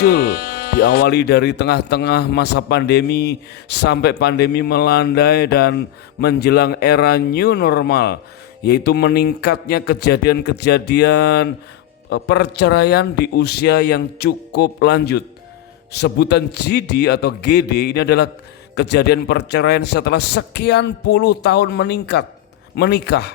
muncul, diawali dari tengah-tengah masa pandemi sampai pandemi melandai dan menjelang era new normal, yaitu meningkatnya kejadian-kejadian perceraian di usia yang cukup lanjut. Sebutan GD atau GD ini adalah kejadian perceraian setelah sekian puluh tahun menikah,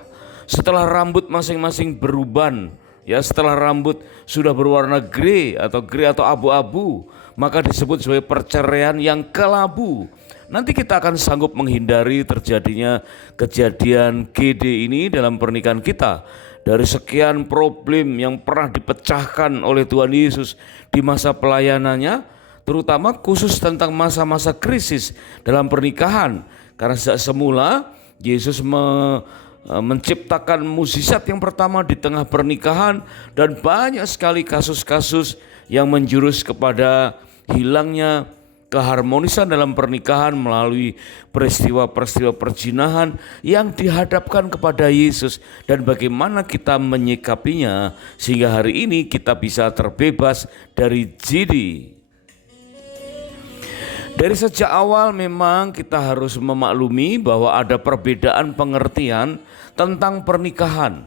setelah rambut masing-masing beruban, ya, setelah rambut sudah berwarna grey atau abu-abu, maka disebut sebagai perceraian yang kelabu. Nanti kita akan sanggup menghindari terjadinya kejadian GD ini dalam pernikahan kita. Dari sekian problem yang pernah dipecahkan oleh Tuhan Yesus di masa pelayanannya, terutama khusus tentang masa-masa krisis dalam pernikahan. Karena sejak semula Yesus menciptakan mukjizat yang pertama di tengah pernikahan, dan banyak sekali kasus-kasus yang menjurus kepada hilangnya keharmonisan dalam pernikahan melalui peristiwa-peristiwa perzinahan yang dihadapkan kepada Yesus, dan bagaimana kita menyikapinya sehingga hari ini kita bisa terbebas dari GD. Dari sejak awal memang kita harus memaklumi bahwa ada perbedaan pengertian tentang pernikahan,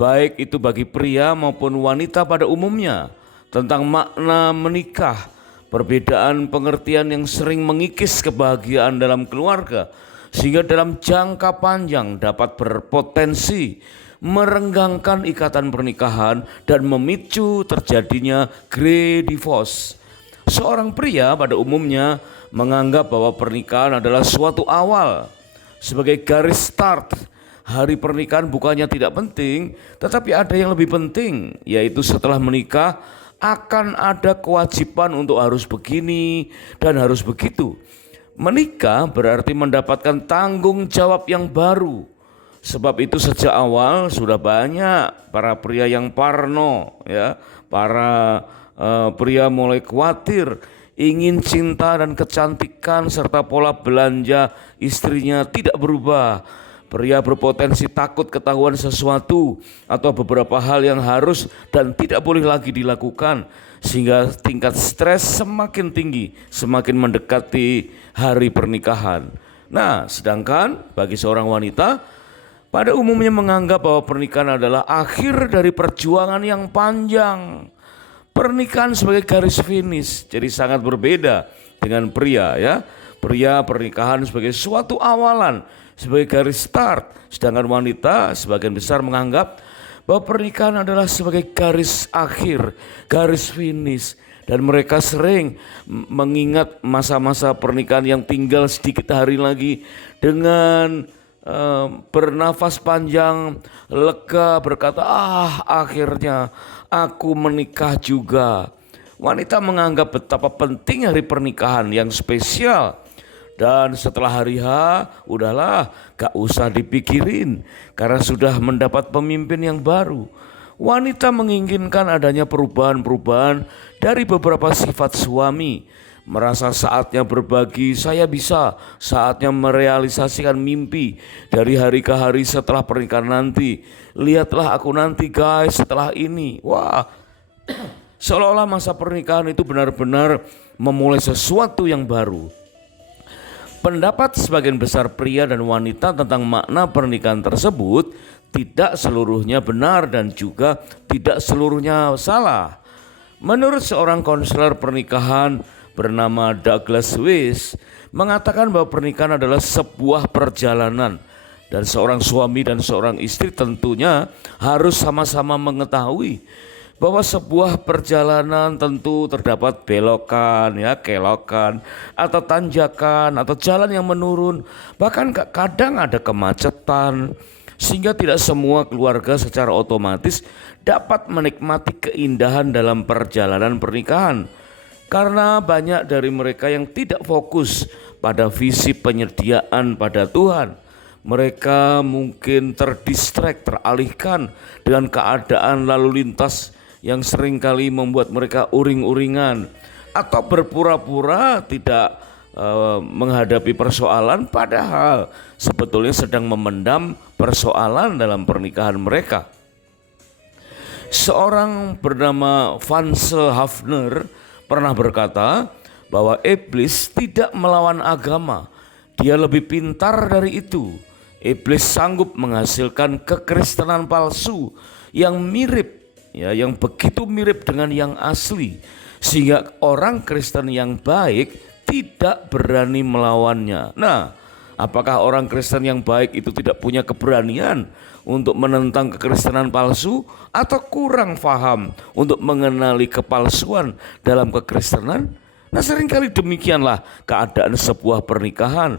baik itu bagi pria maupun wanita pada umumnya, tentang makna menikah. Perbedaan pengertian yang sering mengikis kebahagiaan dalam keluarga, sehingga dalam jangka panjang dapat berpotensi merenggangkan ikatan pernikahan dan memicu terjadinya grey divorce. Seorang pria pada umumnya menganggap bahwa pernikahan adalah suatu awal, sebagai garis start. Hari pernikahan bukannya tidak penting, tetapi ada yang lebih penting, yaitu setelah menikah akan ada kewajiban untuk harus begini dan harus begitu. Menikah berarti mendapatkan tanggung jawab yang baru. Sebab itu sejak awal sudah banyak para pria yang parno, ya, para pria mulai khawatir, ingin cinta dan kecantikan serta pola belanja istrinya tidak berubah. Pria berpotensi takut ketahuan sesuatu atau beberapa hal yang harus dan tidak boleh lagi dilakukan, sehingga tingkat stres semakin tinggi semakin mendekati hari pernikahan. Nah, sedangkan bagi seorang wanita pada umumnya menganggap bahwa pernikahan adalah akhir dari perjuangan yang panjang. Pernikahan sebagai garis finish, jadi sangat berbeda dengan pria, ya. Pria pernikahan sebagai suatu awalan, sebagai garis start, sedangkan wanita sebagian besar menganggap bahwa pernikahan adalah sebagai garis akhir, garis finish, dan mereka sering mengingat masa-masa pernikahan yang tinggal sedikit hari lagi dengan bernafas panjang, lega, berkata, akhirnya aku menikah juga. Wanita menganggap betapa penting hari pernikahan yang spesial. Dan setelah hari H, udahlah, gak usah dipikirin karena sudah mendapat pemimpin yang baru. Wanita menginginkan adanya perubahan-perubahan dari beberapa sifat suami. Merasa saatnya berbagi, saya bisa, saatnya merealisasikan mimpi dari hari ke hari setelah pernikahan nanti. Lihatlah aku nanti guys setelah ini. Wah, seolah-olah masa pernikahan itu benar-benar memulai sesuatu yang baru. Pendapat sebagian besar pria dan wanita tentang makna pernikahan tersebut tidak seluruhnya benar dan juga tidak seluruhnya salah. Menurut seorang konselor pernikahan bernama Douglas Weiss, mengatakan bahwa pernikahan adalah sebuah perjalanan, dan seorang suami dan seorang istri tentunya harus sama-sama mengetahui bahwa sebuah perjalanan tentu terdapat belokan, ya, kelokan, atau tanjakan, atau jalan yang menurun, bahkan kadang ada kemacetan, sehingga tidak semua keluarga secara otomatis dapat menikmati keindahan dalam perjalanan pernikahan. Karena banyak dari mereka yang tidak fokus pada visi penyediaan pada Tuhan. Mereka mungkin teralihkan dengan keadaan lalu lintas yang seringkali membuat mereka uring-uringan atau berpura-pura tidak menghadapi persoalan, padahal sebetulnya sedang memendam persoalan dalam pernikahan mereka. Seorang bernama Vansel Hafner pernah berkata bahwa iblis tidak melawan agama. Dia lebih pintar dari itu. Iblis sanggup menghasilkan kekristenan palsu yang mirip, ya, yang begitu mirip dengan yang asli, sehingga orang Kristen yang baik tidak berani melawannya. Nah, apakah orang Kristen yang baik itu tidak punya keberanian untuk menentang kekristenan palsu, atau kurang paham untuk mengenali kepalsuan dalam kekristenan? Nah, seringkali demikianlah keadaan sebuah pernikahan.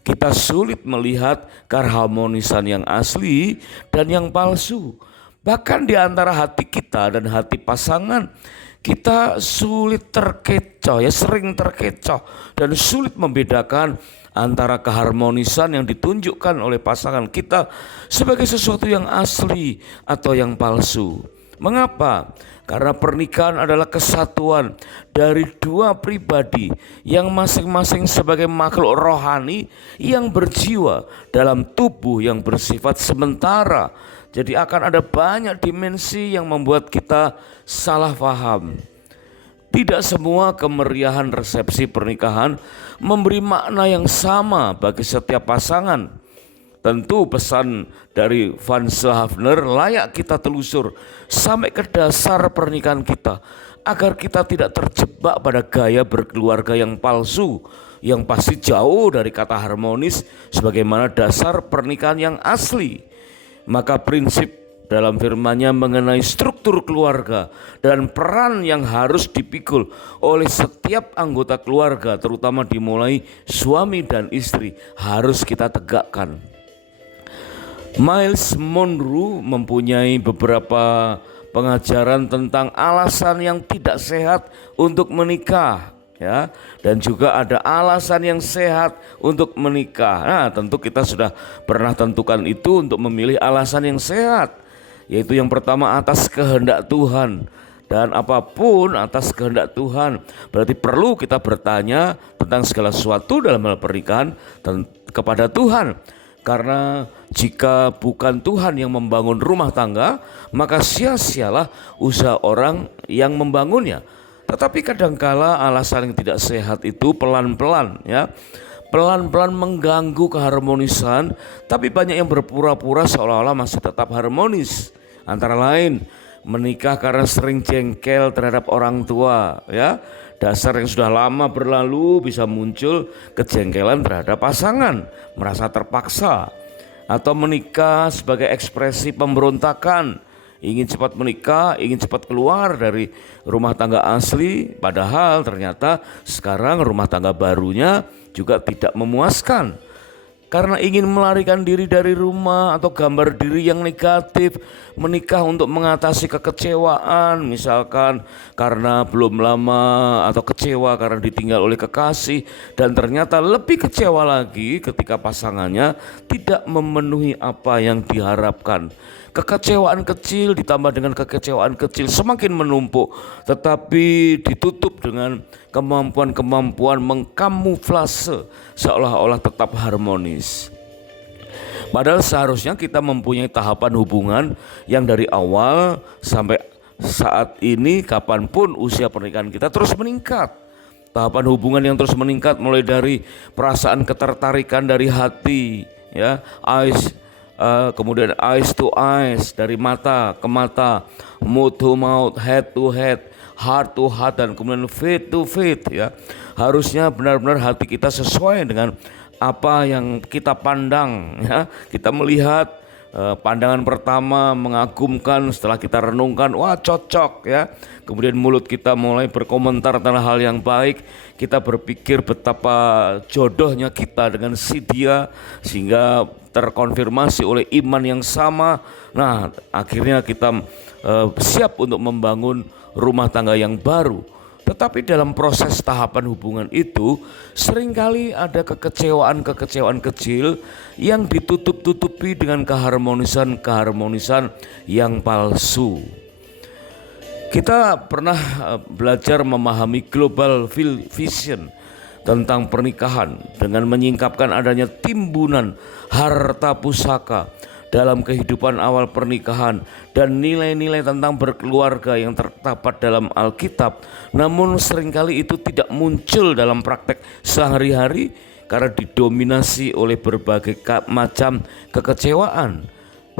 Kita sulit melihat keharmonisan yang asli dan yang palsu. Bahkan di antara hati kita dan hati pasangan, kita sulit terkecoh, ya, sering terkecoh dan sulit membedakan antara keharmonisan yang ditunjukkan oleh pasangan kita sebagai sesuatu yang asli atau yang palsu. Mengapa? Karena pernikahan adalah kesatuan dari dua pribadi yang masing-masing sebagai makhluk rohani yang berjiwa dalam tubuh yang bersifat sementara. Jadi akan ada banyak dimensi yang membuat kita salah paham. Tidak semua kemeriahan resepsi pernikahan memberi makna yang sama bagi setiap pasangan. Tentu pesan dari Van Hafner layak kita telusur sampai ke dasar pernikahan kita, agar kita tidak terjebak pada gaya berkeluarga yang palsu, yang pasti jauh dari kata harmonis sebagaimana dasar pernikahan yang asli. Maka prinsip dalam firman-Nya mengenai struktur keluarga dan peran yang harus dipikul oleh setiap anggota keluarga, terutama dimulai suami dan istri, harus kita tegakkan. Myles Munroe mempunyai beberapa pengajaran tentang alasan yang tidak sehat untuk menikah, ya, dan juga ada alasan yang sehat untuk menikah. Nah, tentu kita sudah pernah tentukan itu untuk memilih alasan yang sehat, yaitu yang pertama atas kehendak Tuhan. Dan apapun atas kehendak Tuhan, berarti perlu kita bertanya tentang segala sesuatu dalam hal pernikahan kepada Tuhan. Karena jika bukan Tuhan yang membangun rumah tangga, maka sia-sialah usaha orang yang membangunnya. Tetapi kadangkala alasan yang tidak sehat itu pelan-pelan, ya, pelan-pelan mengganggu keharmonisan, tapi banyak yang berpura-pura seolah-olah masih tetap harmonis. Antara lain menikah karena sering jengkel terhadap orang tua, ya. Dasar yang sudah lama berlalu bisa muncul kejengkelan terhadap pasangan, merasa terpaksa. Atau menikah sebagai ekspresi pemberontakan, ingin cepat menikah, ingin cepat keluar dari rumah tangga asli, padahal ternyata sekarang rumah tangga barunya juga tidak memuaskan. Karena ingin melarikan diri dari rumah atau gambar diri yang negatif, menikah untuk mengatasi kekecewaan, misalkan karena belum lama, atau kecewa karena ditinggal oleh kekasih, dan ternyata lebih kecewa lagi ketika pasangannya tidak memenuhi apa yang diharapkan. Kekecewaan kecil ditambah dengan kekecewaan kecil semakin menumpuk, tetapi ditutup dengan kemampuan-kemampuan mengkamuflase seolah-olah tetap harmonis. Padahal seharusnya kita mempunyai tahapan hubungan yang dari awal sampai saat ini, kapanpun usia pernikahan kita, terus meningkat. Tahapan hubungan yang terus meningkat mulai dari perasaan ketertarikan dari hati, ya, kemudian eyes to eyes, dari mata ke mata, mouth to mouth, head to head, heart to heart, dan kemudian faith to faith, ya. Harusnya benar-benar hati kita sesuai dengan apa yang kita pandang, ya. Kita melihat pandangan pertama mengagumkan, setelah kita renungkan, wah cocok, ya. Kemudian mulut kita mulai berkomentar tentang hal yang baik, kita berpikir betapa jodohnya kita dengan si dia, sehingga terkonfirmasi oleh iman yang sama. Nah, akhirnya kita siap untuk membangun rumah tangga yang baru. Tetapi dalam proses tahapan hubungan itu seringkali ada kekecewaan kecil yang ditutup-tutupi dengan keharmonisan yang palsu. Kita pernah belajar memahami global vision tentang pernikahan dengan menyingkapkan adanya timbunan harta pusaka dalam kehidupan awal pernikahan dan nilai-nilai tentang berkeluarga yang terdapat dalam Alkitab, namun seringkali itu tidak muncul dalam praktek sehari-hari karena didominasi oleh berbagai macam kekecewaan.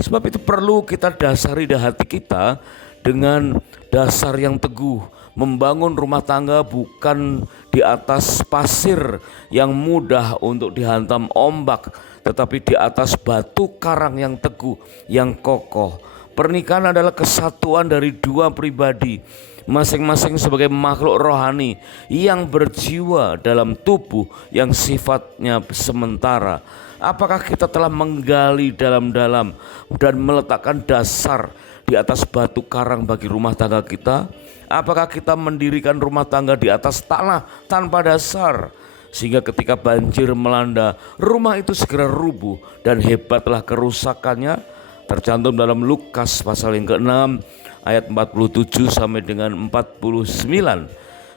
Sebab itu perlu kita dasari hati kita dengan dasar yang teguh. Membangun rumah tangga bukan di atas pasir yang mudah untuk dihantam ombak, tetapi di atas batu karang yang teguh, yang kokoh. Pernikahan adalah kesatuan dari dua pribadi, masing-masing sebagai makhluk rohani yang berjiwa dalam tubuh yang sifatnya sementara. Apakah kita telah menggali dalam-dalam dan meletakkan dasar di atas batu karang bagi rumah tangga kita? Apakah kita mendirikan rumah tangga di atas tanah tanpa dasar, sehingga ketika banjir melanda, rumah itu segera rubuh dan hebatlah kerusakannya? Tercantum dalam Lukas pasal yang ke-6 ayat 47 sampai dengan 49.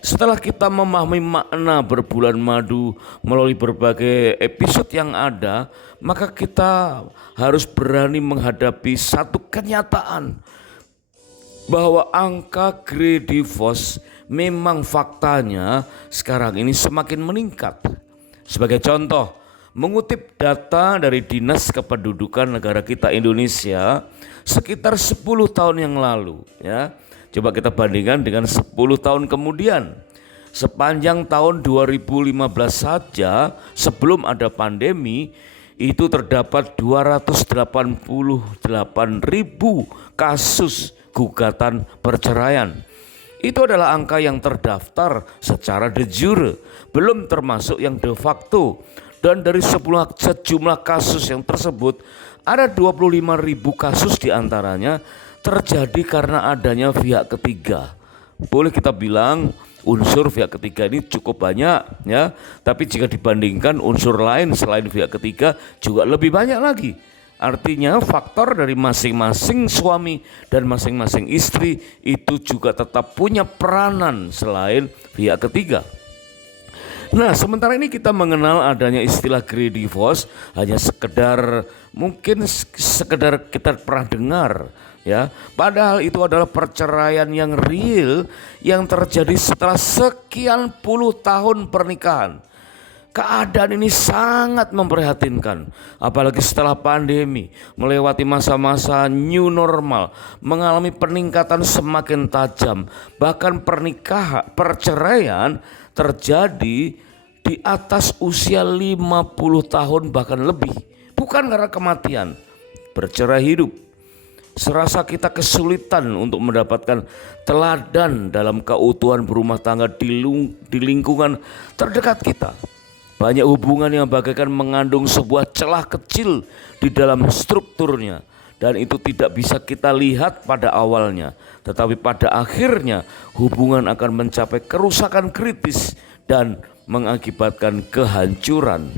Setelah kita memahami makna berbulan madu melalui berbagai episode yang ada, maka kita harus berani menghadapi satu kenyataan bahwa angka grey divorce memang faktanya sekarang ini semakin meningkat. Sebagai contoh, mengutip data dari Dinas Kependudukan negara kita Indonesia sekitar 10 tahun yang lalu, ya. Coba kita bandingkan dengan 10 tahun kemudian. Sepanjang tahun 2015 saja sebelum ada pandemi itu terdapat 288.000 kasus gugatan perceraian. Itu adalah angka yang terdaftar secara de jure, belum termasuk yang de facto. Dan dari sejumlah kasus yang tersebut, ada 25.000 kasus diantaranya terjadi karena adanya pihak ketiga. Boleh kita bilang unsur pihak ketiga ini cukup banyak, ya. Tapi jika dibandingkan unsur lain selain pihak ketiga juga lebih banyak lagi. Artinya faktor dari masing-masing suami dan masing-masing istri itu juga tetap punya peranan selain pihak ketiga. Nah, sementara ini kita mengenal adanya istilah grey divorce hanya sekedar kita pernah dengar, ya. Padahal itu adalah perceraian yang real yang terjadi setelah sekian puluh tahun pernikahan. Keadaan ini sangat memprihatinkan, apalagi setelah pandemi, melewati masa-masa new normal, mengalami peningkatan semakin tajam. Bahkan perceraian terjadi di atas usia 50 tahun bahkan lebih. Bukan karena kematian, bercerai hidup. Serasa kita kesulitan untuk mendapatkan teladan dalam keutuhan berumah tangga di lingkungan terdekat kita. Banyak hubungan yang bagaikan mengandung sebuah celah kecil di dalam strukturnya, dan itu tidak bisa kita lihat pada awalnya, tetapi pada akhirnya hubungan akan mencapai kerusakan kritis dan mengakibatkan kehancuran.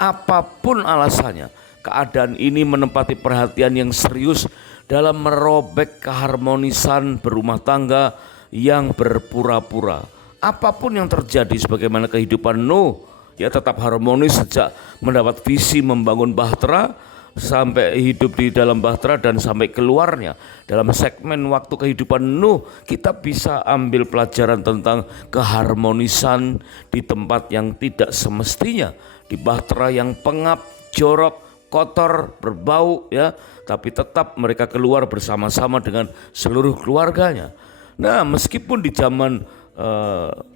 Apapun alasannya, keadaan ini menempati perhatian yang serius dalam merobek keharmonisan berumah tangga yang berpura-pura. Apapun yang terjadi, sebagaimana kehidupan Nuh, ya tetap harmonis sejak mendapat visi membangun bahtera sampai hidup di dalam bahtera dan sampai keluarnya. Dalam segmen waktu kehidupan Nuh, kita bisa ambil pelajaran tentang keharmonisan di tempat yang tidak semestinya, di bahtera yang pengap, jorok, kotor, berbau, ya, tapi tetap mereka keluar bersama-sama dengan seluruh keluarganya. Nah, meskipun di zaman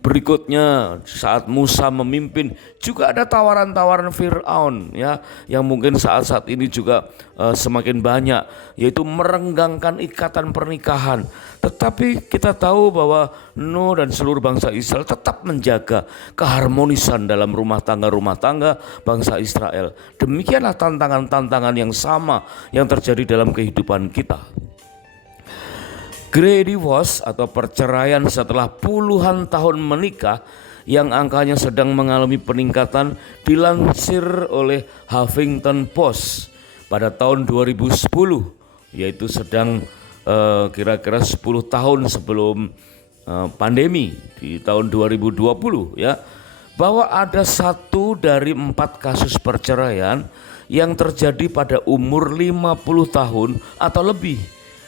berikutnya saat Musa memimpin juga ada tawaran-tawaran Firaun, ya, yang mungkin saat-saat ini juga semakin banyak, yaitu merenggangkan ikatan pernikahan. Tetapi kita tahu bahwa Nuh dan seluruh bangsa Israel tetap menjaga keharmonisan dalam rumah tangga bangsa Israel. Demikianlah tantangan-tantangan yang sama yang terjadi dalam kehidupan kita. Grey divorce atau perceraian setelah puluhan tahun menikah yang angkanya sedang mengalami peningkatan dilansir oleh Huffington Post pada tahun 2010, yaitu sedang kira-kira 10 tahun sebelum pandemi di tahun 2020, ya. bahwa ada 1 dari 4 kasus perceraian yang terjadi pada umur 50 tahun atau lebih.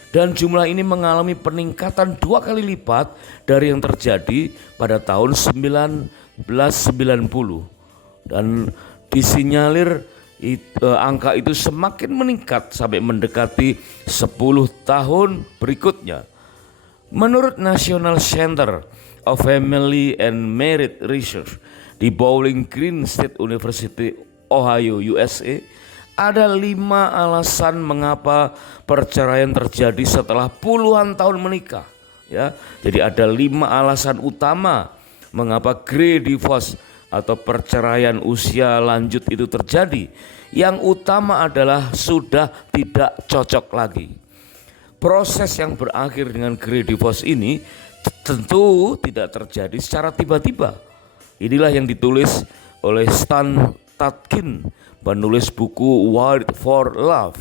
Dan jumlah ini mengalami peningkatan 2 kali lipat dari yang terjadi pada tahun 1990. Dan disinyalir angka itu semakin meningkat sampai mendekati 10 tahun berikutnya. Menurut National Center of Family and Marriage Research di Bowling Green State University, Ohio, USA, ada 5 alasan mengapa perceraian terjadi setelah puluhan tahun menikah. Ya, jadi ada 5 alasan utama mengapa great divorce atau perceraian usia lanjut itu terjadi. Yang utama adalah sudah tidak cocok lagi. Proses yang berakhir dengan great divorce ini tentu tidak terjadi secara tiba-tiba. Inilah yang ditulis oleh Stan Tatkin, penulis buku Wired for Love.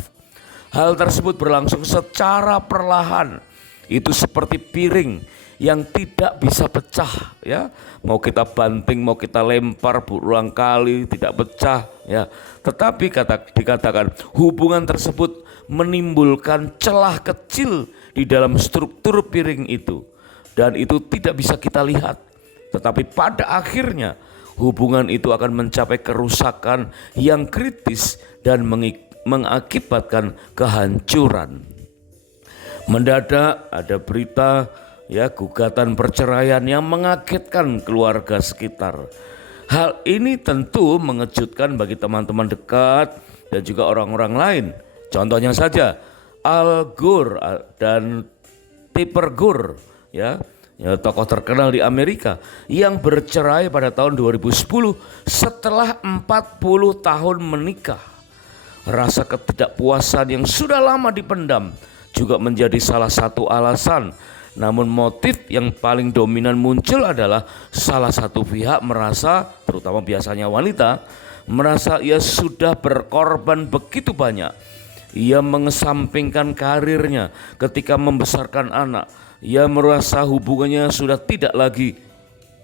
Hal tersebut berlangsung secara perlahan. Itu seperti piring yang tidak bisa pecah, ya. Mau kita banting, mau kita lempar berulang kali tidak pecah, ya. Tetapi dikatakan hubungan tersebut menimbulkan celah kecil di dalam struktur piring itu, dan itu tidak bisa kita lihat. Tetapi pada akhirnya hubungan itu akan mencapai kerusakan yang kritis dan mengakibatkan kehancuran. Mendadak ada berita, ya, gugatan perceraian yang mengagetkan keluarga sekitar. Hal ini tentu mengejutkan bagi teman-teman dekat dan juga orang-orang lain. Contohnya saja Al Gore dan Tipper Gore, ya, tokoh terkenal di Amerika yang bercerai pada tahun 2010 setelah 40 tahun menikah. Rasa ketidakpuasan yang sudah lama dipendam juga menjadi salah satu alasan. Namun motif yang paling dominan muncul adalah salah satu pihak merasa, terutama biasanya wanita, merasa ia sudah berkorban begitu banyak. Ia mengesampingkan karirnya ketika membesarkan anak. Ia merasa hubungannya sudah tidak lagi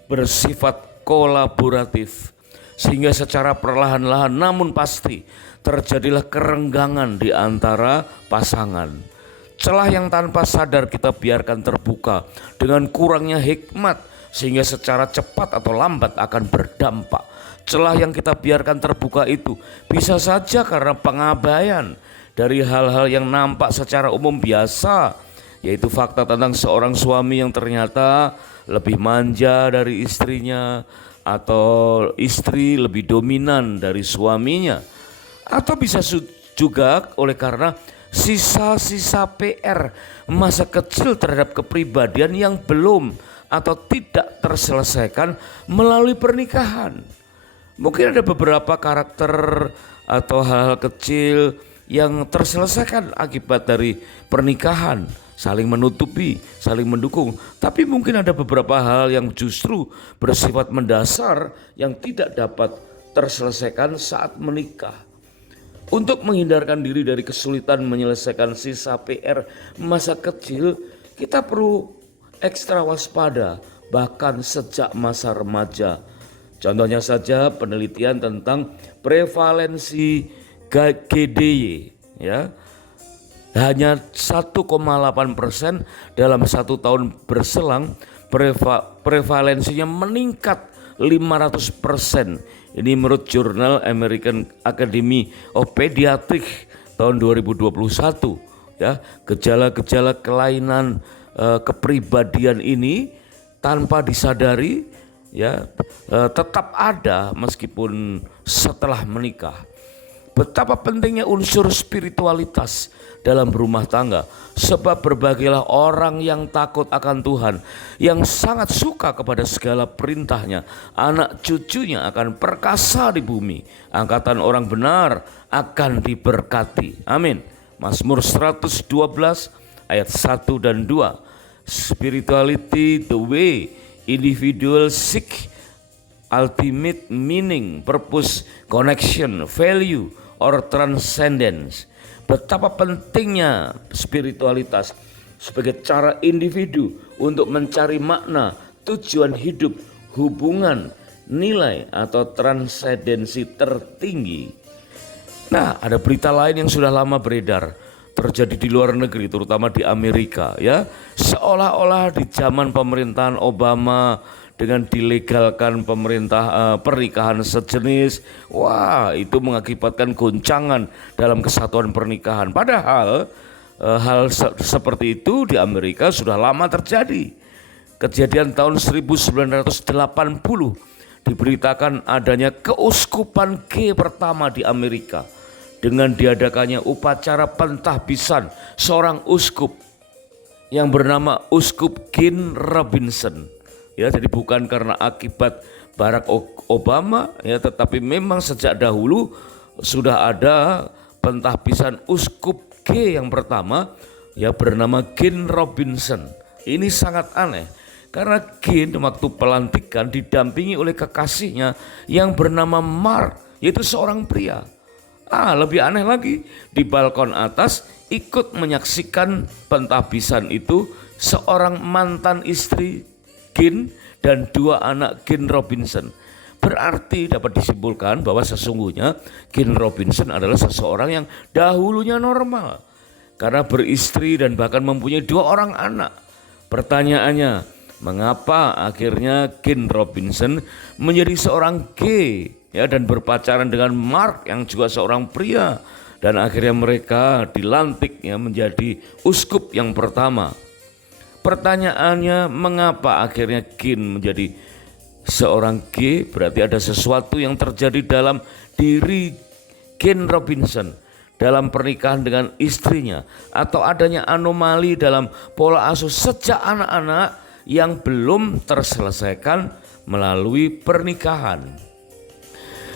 bersifat kolaboratif. Sehingga secara perlahan-lahan namun pasti terjadilah kerenggangan di antara pasangan. Celah yang tanpa sadar kita biarkan terbuka dengan kurangnya hikmat sehingga secara cepat atau lambat akan berdampak. Celah yang kita biarkan terbuka itu bisa saja karena pengabaian dari hal-hal yang nampak secara umum biasa, yaitu fakta tentang seorang suami yang ternyata lebih manja dari istrinya, atau istri lebih dominan dari suaminya, atau bisa juga oleh karena sisa-sisa PR masa kecil terhadap kepribadian yang belum atau tidak terselesaikan melalui pernikahan. Mungkin ada beberapa karakter atau hal-hal kecil yang terselesaikan akibat dari pernikahan, saling menutupi, saling mendukung. Tapi mungkin ada beberapa hal yang justru bersifat mendasar yang tidak dapat terselesaikan saat menikah. Untuk menghindarkan diri dari kesulitan menyelesaikan sisa PR masa kecil, kita perlu ekstra waspada bahkan sejak masa remaja. Contohnya saja penelitian tentang prevalensi GDY, ya. Hanya 1,8% dalam 1 tahun berselang prevalensinya meningkat 500%. Ini menurut jurnal American Academy of Pediatrics tahun 2021. Ya, gejala-gejala kelainan kepribadian ini tanpa disadari, ya, tetap ada meskipun setelah menikah. Betapa pentingnya unsur spiritualitas dalam berumah tangga, sebab berbagailah orang yang takut akan Tuhan, yang sangat suka kepada segala perintahnya. Anak cucunya akan perkasa di bumi, angkatan orang benar akan diberkati. Amin. Mazmur 112 ayat 1 dan 2. Spirituality the way individual seek ultimate meaning, purpose, connection, value, or transcendence. Betapa pentingnya spiritualitas sebagai cara individu untuk mencari makna, tujuan hidup, hubungan, nilai atau transendensi tertinggi. Nah, ada berita lain yang sudah lama beredar terjadi di luar negeri, terutama di Amerika, ya. Seolah-olah di zaman pemerintahan Obama dengan dilegalkan pernikahan sejenis, wah, itu mengakibatkan goncangan dalam kesatuan pernikahan. Padahal seperti itu di Amerika sudah lama terjadi. Kejadian tahun 1980 diberitakan adanya keuskupan G pertama di Amerika dengan diadakannya upacara pentahbisan seorang uskup yang bernama Uskup Gene Robinson. Ya, jadi bukan karena akibat Barack Obama, ya, tetapi memang sejak dahulu sudah ada pentahbisan uskup G yang pertama, ya, bernama Gene Robinson. Ini sangat aneh karena Gene waktu pelantikan didampingi oleh kekasihnya yang bernama Mark, yaitu seorang pria. Lebih aneh lagi, di balkon atas ikut menyaksikan pentahbisan itu seorang mantan istri Gene dan 2 anak Gene Robinson. Berarti dapat disimpulkan bahwa sesungguhnya Gene Robinson adalah seseorang yang dahulunya normal karena beristri dan bahkan mempunyai 2 orang anak. Pertanyaannya, mengapa akhirnya Gene Robinson menjadi seorang gay, ya, dan berpacaran dengan Mark yang juga seorang pria, dan akhirnya mereka dilantik, ya, menjadi uskup yang pertama. Pertanyaannya, mengapa akhirnya Gene menjadi seorang gay? Berarti ada sesuatu yang terjadi dalam diri Gene Robinson dalam pernikahan dengan istrinya, atau adanya anomali dalam pola asuh sejak anak-anak yang belum terselesaikan melalui pernikahan.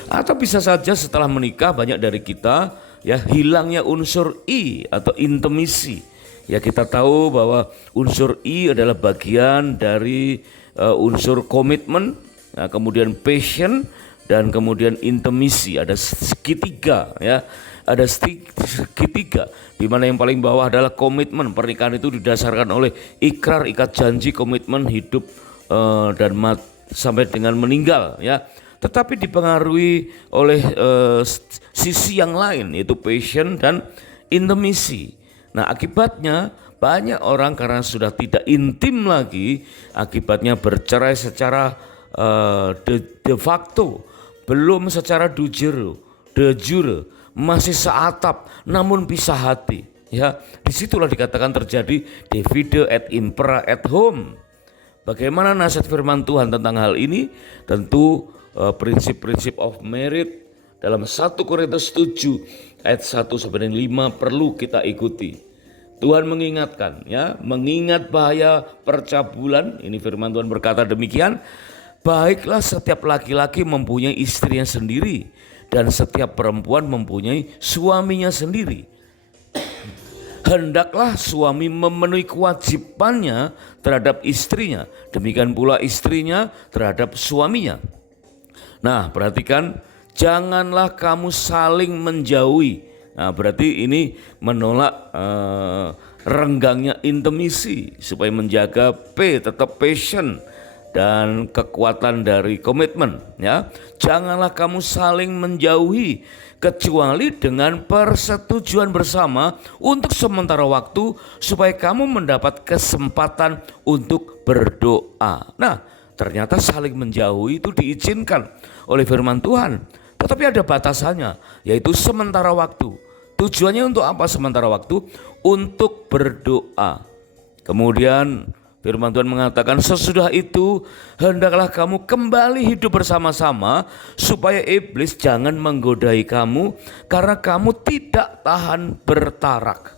Atau bisa saja setelah menikah banyak dari kita, ya, hilangnya unsur I atau intimisi. Ya, kita tahu bahwa unsur I adalah bagian dari unsur komitmen, ya, kemudian passion, dan kemudian intimisi. Ada segitiga, ya. Ada segitiga di mana yang paling bawah adalah komitmen. Pernikahan itu didasarkan oleh ikrar, ikat janji, komitmen hidup dan sampai dengan meninggal, ya. Tetapi dipengaruhi oleh sisi yang lain, yaitu passion dan intimisi. Nah, akibatnya banyak orang karena sudah tidak intim lagi, akibatnya bercerai secara de facto, belum secara de jure, masih seatap namun pisah hati, ya. Disitulah dikatakan terjadi divide et impera et home. Bagaimana nasihat firman Tuhan tentang hal ini? Tentu prinsip-prinsip of merit dalam 1 Korintus 7 ayat 1 sampai 5 perlu kita ikuti. Tuhan mengingatkan, ya, mengingat bahaya percabulan. Ini firman Tuhan berkata demikian, baiklah setiap laki-laki mempunyai istrinya sendiri dan setiap perempuan mempunyai suaminya sendiri. Hendaklah suami memenuhi kewajibannya terhadap istrinya, demikian pula istrinya terhadap suaminya. Nah, perhatikan, janganlah kamu saling menjauhi. Nah, berarti ini menolak renggangnya intimisi supaya menjaga P tetap passion dan kekuatan dari komitmen, ya. Janganlah kamu saling menjauhi kecuali dengan persetujuan bersama untuk sementara waktu supaya kamu mendapat kesempatan untuk berdoa. Nah, ternyata saling menjauhi itu diizinkan oleh firman Tuhan, tetapi ada batasannya, yaitu sementara waktu. Tujuannya untuk apa sementara waktu? Untuk berdoa. Kemudian firman Tuhan mengatakan, sesudah itu hendaklah kamu kembali hidup bersama-sama supaya iblis jangan menggodai kamu karena kamu tidak tahan bertarak.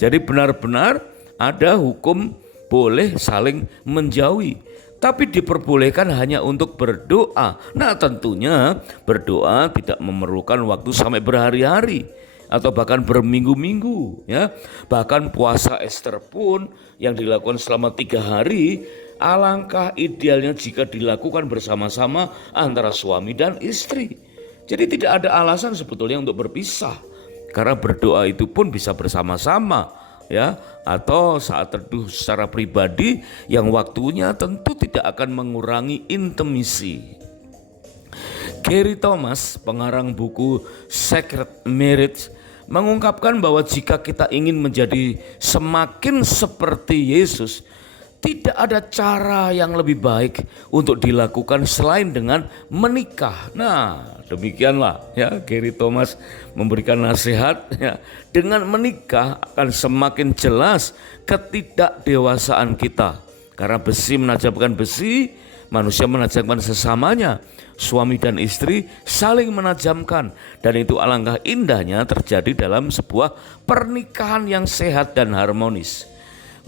Jadi benar-benar ada hukum boleh saling menjauhi, tapi diperbolehkan hanya untuk berdoa. Nah, tentunya berdoa tidak memerlukan waktu sampai berhari-hari atau bahkan berminggu-minggu, ya. Bahkan puasa Ester pun yang dilakukan selama 3 hari, alangkah idealnya jika dilakukan bersama-sama antara suami dan istri. Jadi tidak ada alasan sebetulnya untuk berpisah, karena berdoa itu pun bisa bersama-sama, ya, atau saat teduh secara pribadi yang waktunya tentu tidak akan mengurangi intimisi. Gary Thomas, pengarang buku Sacred Marriage, mengungkapkan bahwa jika kita ingin menjadi semakin seperti Yesus, tidak ada cara yang lebih baik untuk dilakukan selain dengan menikah. Nah, demikianlah ya Gary Thomas memberikan nasihat ya, dengan menikah akan semakin jelas ketidakdewasaan kita. Karena besi menajamkan besi, manusia menajamkan sesamanya. Suami dan istri saling menajamkan, dan itu alangkah indahnya terjadi dalam sebuah pernikahan yang sehat dan harmonis.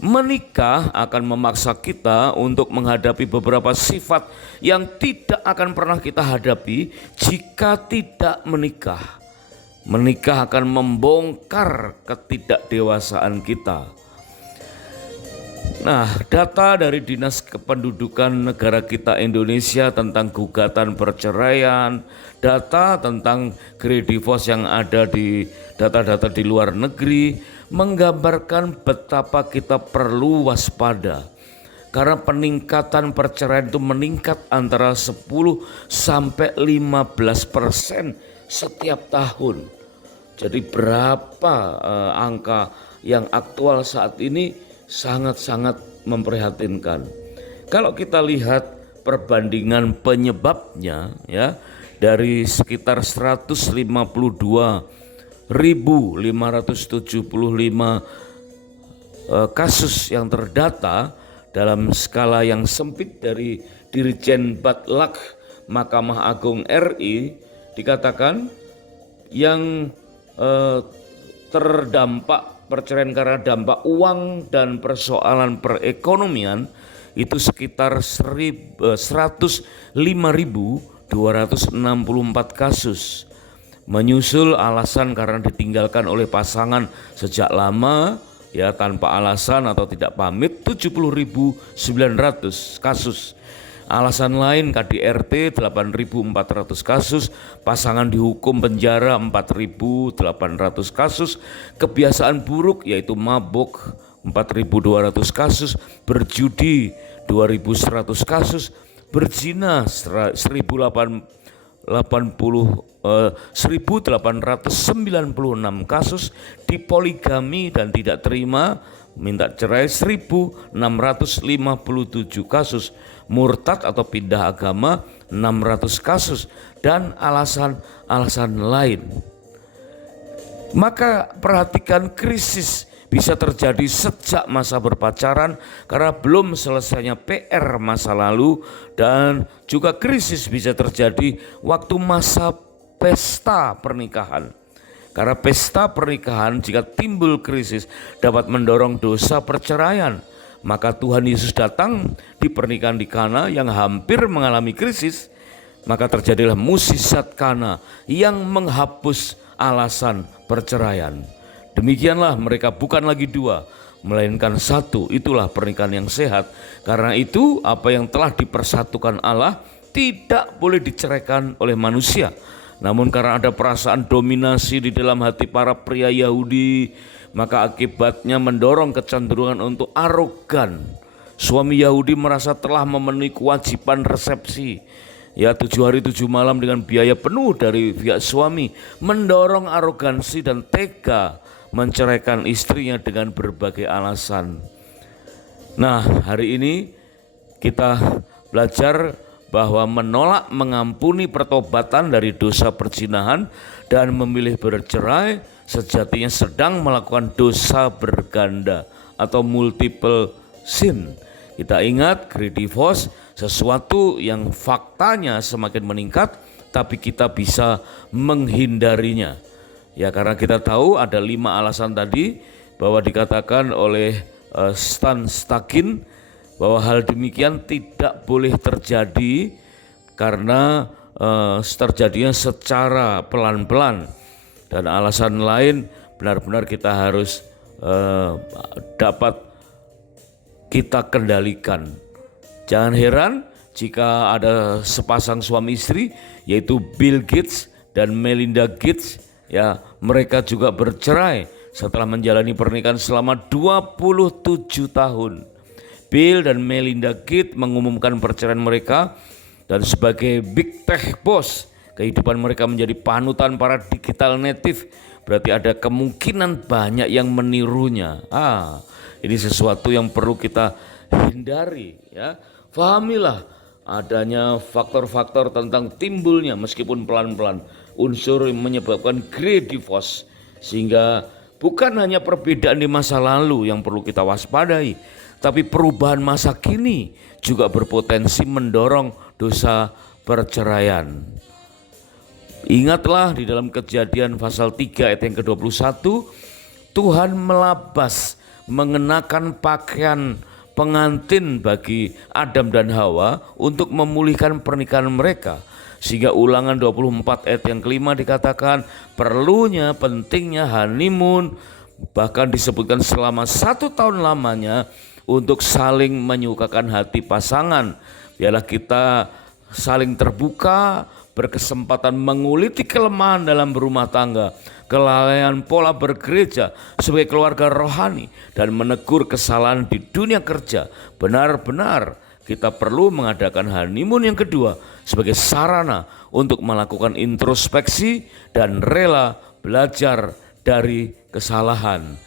Menikah akan memaksa kita untuk menghadapi beberapa sifat yang tidak akan pernah kita hadapi jika tidak menikah. Menikah akan membongkar ketidakdewasaan kita. Nah, data dari Dinas Kependudukan negara kita Indonesia tentang gugatan perceraian, data tentang kredivoce yang ada di data-data di luar negeri menggambarkan betapa kita perlu waspada. Karena peningkatan perceraian itu meningkat antara 10 sampai 15% setiap tahun. Jadi berapa angka yang aktual saat ini sangat-sangat memprihatinkan. Kalau kita lihat perbandingan penyebabnya ya, dari sekitar 152.575 kasus yang terdata dalam skala yang sempit dari Dirjen Batlak Mahkamah Agung RI, dikatakan yang terdampak perceraian karena dampak uang dan persoalan perekonomian itu sekitar 105.264 kasus. Menyusul alasan karena ditinggalkan oleh pasangan sejak lama ya tanpa alasan atau tidak pamit 70.900 kasus. Alasan lain KDRT 8.400 kasus, pasangan dihukum penjara 4.800 kasus, kebiasaan buruk yaitu mabuk 4.200 kasus, berjudi 2.100 kasus, berzina 1.896 kasus, dipoligami dan tidak terima minta cerai 1.657 kasus, murtad atau pindah agama 600 kasus, dan alasan-alasan lain. Maka perhatikan, krisis bisa terjadi sejak masa berpacaran karena belum selesainya PR masa lalu, dan juga krisis bisa terjadi waktu masa pesta pernikahan. Karena pesta pernikahan jika timbul krisis dapat mendorong dosa perceraian. Maka Tuhan Yesus datang di pernikahan di Kana yang hampir mengalami krisis. Maka terjadilah mukjizat Kana yang menghapus alasan perceraian. Demikianlah mereka bukan lagi dua, melainkan satu. Itulah pernikahan yang sehat. Karena itu apa yang telah dipersatukan Allah tidak boleh diceraikan oleh manusia. Namun karena ada perasaan dominasi di dalam hati para pria Yahudi, maka akibatnya mendorong kecenderungan untuk arogan. Suami Yahudi merasa telah memenuhi kewajiban resepsi, ya 7 hari 7 malam dengan biaya penuh dari pihak suami, mendorong arogansi dan tega menceraikan istrinya dengan berbagai alasan. Nah, hari ini kita belajar bahwa menolak mengampuni pertobatan dari dosa perzinahan dan memilih bercerai sejatinya sedang melakukan dosa berganda atau multiple sin. Kita ingat kredivoce sesuatu yang faktanya semakin meningkat, tapi kita bisa menghindarinya. Ya, karena kita tahu ada 5 alasan tadi bahwa dikatakan oleh Stan Stakin bahwa hal demikian tidak boleh terjadi karena terjadinya secara pelan-pelan, dan alasan lain benar-benar kita harus dapat kita kendalikan. Jangan heran jika ada sepasang suami istri yaitu Bill Gates dan Melinda Gates, ya mereka juga bercerai setelah menjalani pernikahan selama 27 tahun. Bill dan Melinda Gates mengumumkan perceraian mereka, dan sebagai big tech boss kehidupan mereka menjadi panutan para digital native, berarti ada kemungkinan banyak yang menirunya. Ini sesuatu yang perlu kita hindari, ya. Fahamilah adanya faktor-faktor tentang timbulnya meskipun pelan-pelan unsur yang menyebabkan great divorce, sehingga bukan hanya perbedaan di masa lalu yang perlu kita waspadai, tapi perubahan masa kini juga berpotensi mendorong dosa perceraian. Ingatlah di dalam Kejadian pasal 3 ayat yang ke-21, Tuhan melabas mengenakan pakaian pengantin bagi Adam dan Hawa untuk memulihkan pernikahan mereka. Sehingga Ulangan 24 ayat yang ke-5 dikatakan perlunya, pentingnya honeymoon, bahkan disebutkan selama 1 tahun lamanya untuk saling menyukakan hati pasangan. Biarlah kita saling terbuka, berkesempatan menguliti kelemahan dalam berumah tangga, kelalaian pola bergereja sebagai keluarga rohani, dan menegur kesalahan di dunia kerja. Benar-benar kita perlu mengadakan honeymoon yang kedua sebagai sarana untuk melakukan introspeksi dan rela belajar dari kesalahan.